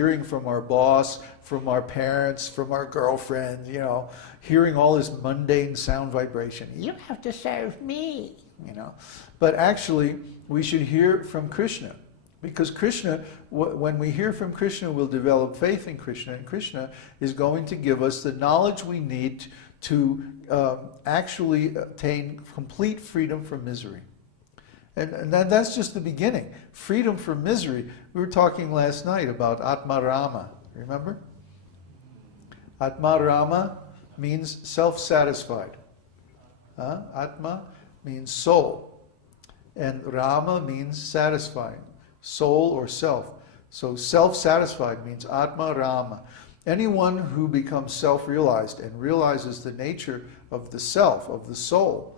hearing from our boss, from our parents, from our girlfriend, you know, hearing all this mundane sound vibration. You have to serve me, you know. But actually, we should hear from Krishna. Because Krishna, when we hear from Krishna, we'll develop faith in Krishna, and Krishna is going to give us the knowledge we need to actually attain complete freedom from misery. And that's just the beginning. Freedom from misery. We were talking last night about Atma-rama, remember? Atma-rama means self-satisfied. Atma means soul. And Rama means satisfying. Soul or self. So self-satisfied means Atma-rama. Anyone who becomes self-realized and realizes the nature of the self, of the soul,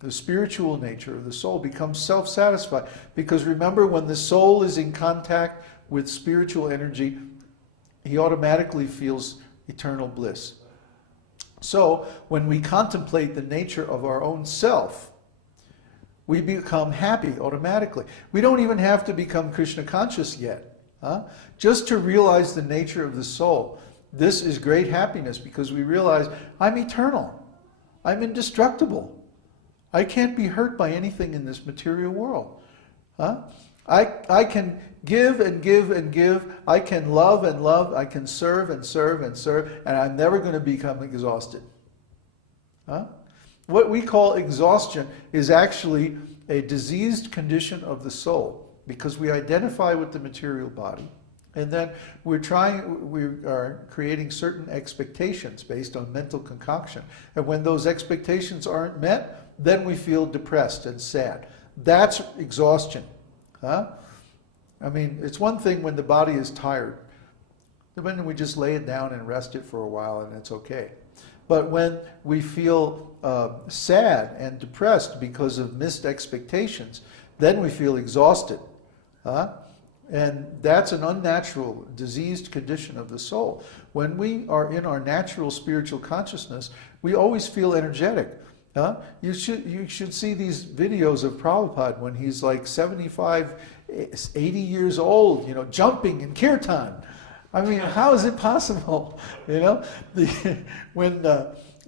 the spiritual nature of the soul, becomes self-satisfied. Because remember, when the soul is in contact with spiritual energy, he automatically feels eternal bliss. So when we contemplate the nature of our own self, we become happy automatically. We don't even have to become Krishna conscious yet. Just to realize the nature of the soul. This is great happiness because we realize I'm eternal. I'm indestructible. I can't be hurt by anything in this material world. I can give and give and give. I can love and love. I can serve and serve and serve. And I'm never going to become exhausted. What we call exhaustion is actually a diseased condition of the soul, because we identify with the material body, and then we are creating certain expectations based on mental concoction. And when those expectations aren't met, then we feel depressed and sad. That's exhaustion. I mean, it's one thing when the body is tired. Then we just lay it down and rest it for a while and it's okay. But when we feel sad and depressed because of missed expectations, then we feel exhausted. And that's an unnatural, diseased condition of the soul. When we are in our natural spiritual consciousness, we always feel energetic. You should see these videos of Prabhupada when he's like 75, 80 years old, you know, jumping in kirtan. I mean, how is it possible? You know, when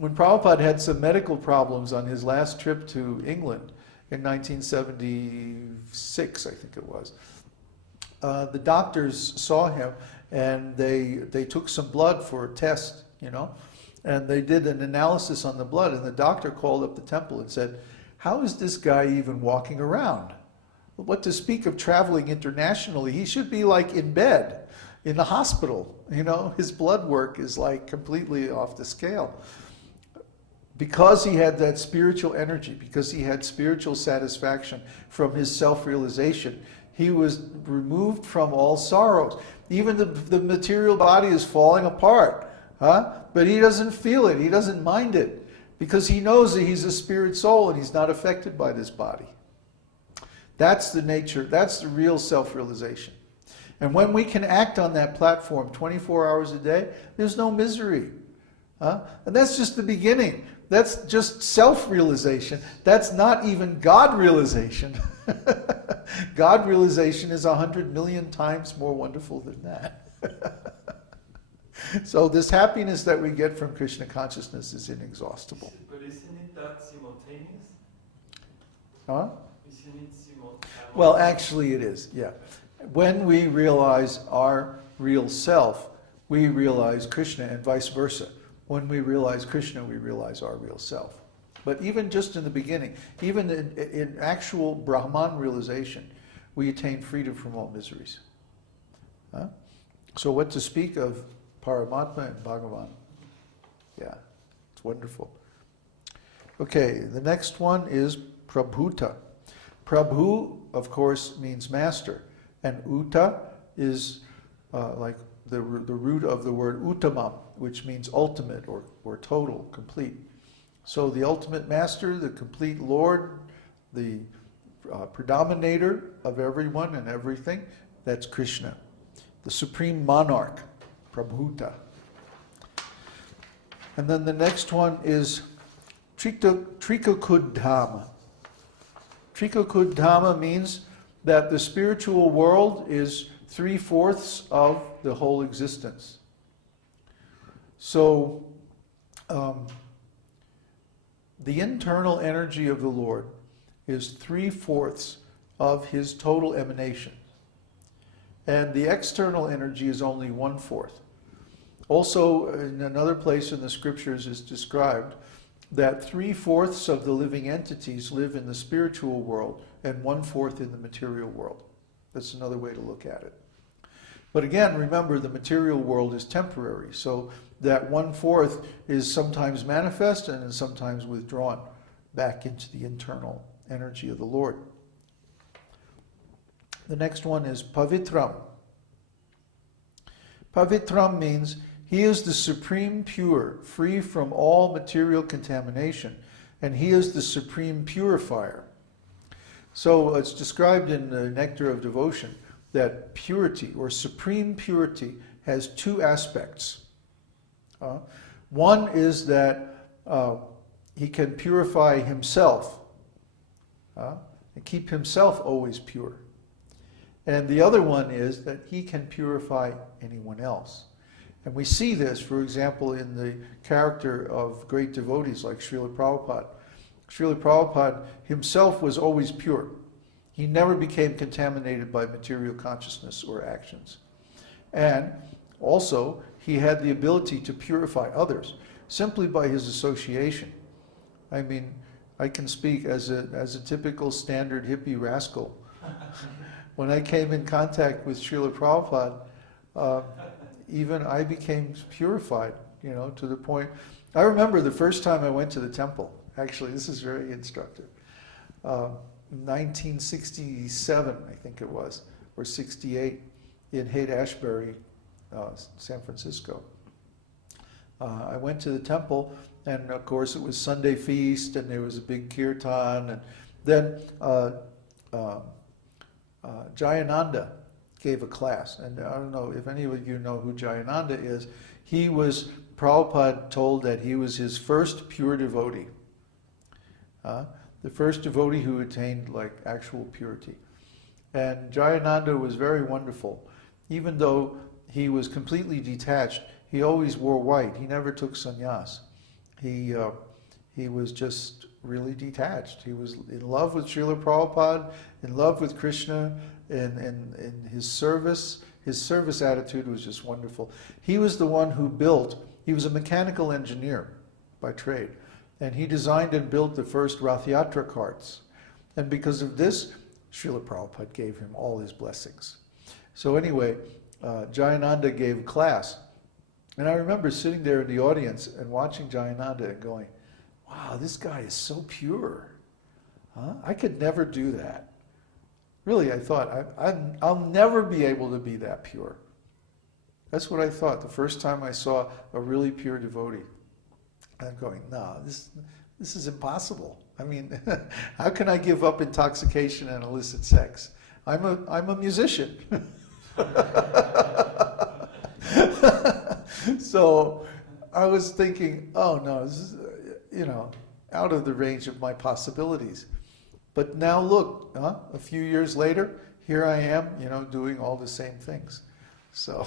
Prabhupada had some medical problems on his last trip to England in 1976, I think it was, the doctors saw him and they took some blood for a test, you know, and they did an analysis on the blood, and the doctor called up the temple and said, "How is this guy even walking around? What to speak of traveling internationally? He should be like in bed. In the hospital, you know, his blood work is like completely off the scale." Because he had that spiritual energy, because he had spiritual satisfaction from his self-realization, he was removed from all sorrows. Even the material body is falling apart, but he doesn't feel it, he doesn't mind it, because he knows that he's a spirit soul and he's not affected by this body. That's the nature, that's the real self-realization. And when we can act on that platform 24 hours a day, there's no misery. And that's just the beginning. That's just self-realization. That's not even God realization. God realization is 100 million times more wonderful than that. So this happiness that we get from Krishna consciousness is inexhaustible. But isn't it that simultaneous? Isn't it simultaneous? Well, actually it is, yeah. When we realize our real self, we realize Krishna, and vice versa. When we realize Krishna, we realize our real self. But even just in the beginning, even in actual Brahman realization, we attain freedom from all miseries. So what to speak of Paramatma and Bhagavan? Yeah, it's wonderful. Okay, the next one is Prabhuta. Prabhu, of course, means master. And uta is like the root of the word uttamam, which means ultimate or total, complete. So the ultimate master, the complete Lord, the predominator of everyone and everything, that's Krishna. The supreme monarch, Prabhuta. And then the next one is Trikakudhama. Trikakudhama means that the spiritual world is 3/4 of the whole existence. So, the internal energy of the Lord is 3/4 of his total emanation. And the external energy is only 1/4. Also, in another place in the scriptures is described that 3/4 of the living entities live in the spiritual world and 1/4 in the material world. That's another way to look at it. But again, remember, the material world is temporary, so that 1/4 is sometimes manifest and is sometimes withdrawn back into the internal energy of the Lord. The next one is pavitram. Pavitram means he is the supreme pure, free from all material contamination, and he is the supreme purifier. So it's described in the Nectar of Devotion that purity, or supreme purity, has two aspects. One is that he can purify himself and keep himself always pure. And the other one is that he can purify anyone else. And we see this, for example, in the character of great devotees like Srila Prabhupada. Srila Prabhupada himself was always pure. He never became contaminated by material consciousness or actions. And also, he had the ability to purify others simply by his association. I mean, I can speak as a typical standard hippie rascal. When I came in contact with Srila Prabhupada, even I became purified, to the point. I remember the first time I went to the temple. Actually, this is very instructive. 1967, I think it was, or 68, in Haight-Ashbury, San Francisco. I went to the temple, and of course it was Sunday feast, and there was a big kirtan, and then Jayananda gave a class, and I don't know if any of you know who Jayananda is. He was, Prabhupada told that he was his first pure devotee. The first devotee who attained like actual purity. And Jayananda was very wonderful. Even though he was completely detached, he always wore white. He never took sannyas. He was just really detached. He was in love with Srila Prabhupada, in love with Krishna, and his service attitude was just wonderful. He was the one who he was a mechanical engineer by trade, and he designed and built the first Rath Yatra carts. And because of this, Srila Prabhupada gave him all his blessings. So anyway, Jayananda gave a class. And I remember sitting there in the audience and watching Jayananda and going, wow, this guy is so pure. I could never do that. Really, I thought, I'll never be able to be that pure. That's what I thought the first time I saw a really pure devotee. I'm going, no, this is impossible. I mean, how can I give up intoxication and illicit sex? I'm a musician. So I was thinking, oh no, this is, out of the range of my possibilities. But now look, a few years later, here I am, doing all the same things. So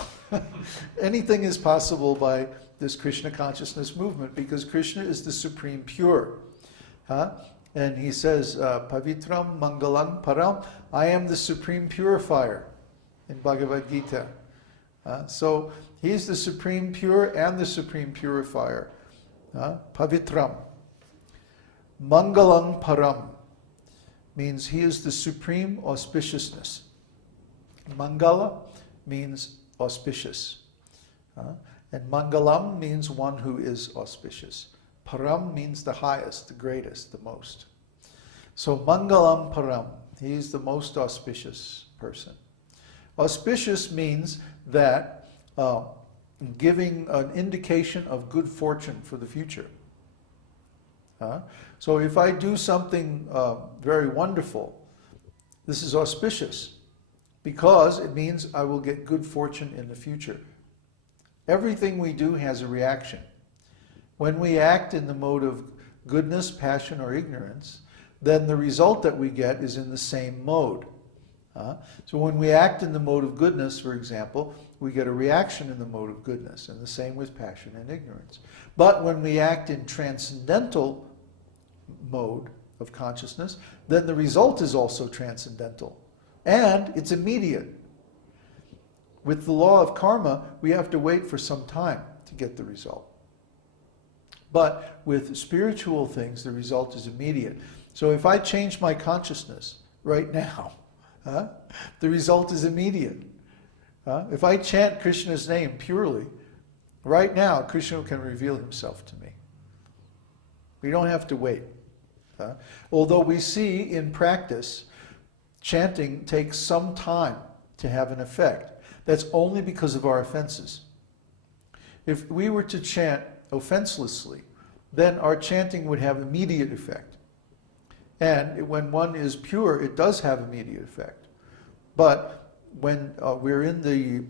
anything is possible by this Krishna consciousness movement, because Krishna is the supreme pure. And he says, Pavitram Mangalam Param, I am the supreme purifier in Bhagavad Gita. So he's the supreme pure and the supreme purifier. Pavitram. Mangalam Param means he is the supreme auspiciousness. Mangala means auspicious. And Mangalam means one who is auspicious. Param means the highest, the greatest, the most. So Mangalam Param, he is the most auspicious person. Auspicious means that giving an indication of good fortune for the future. So if I do something very wonderful, this is auspicious, because it means I will get good fortune in the future. Everything we do has a reaction. When we act in the mode of goodness, passion, or ignorance, then the result that we get is in the same mode. So when we act in the mode of goodness, for example, we get a reaction in the mode of goodness, and the same with passion and ignorance. But when we act in transcendental mode of consciousness, then the result is also transcendental. And it's immediate. With the law of karma, we have to wait for some time to get the result. But with spiritual things, the result is immediate. So if I change my consciousness right now, the result is immediate. If I chant Krishna's name purely, right now Krishna can reveal himself to me. We don't have to wait. Although we see in practice, chanting takes some time to have an effect. That's only because of our offenses. If we were to chant offenselessly, then our chanting would have immediate effect. And when one is pure, it does have immediate effect. But when we're in the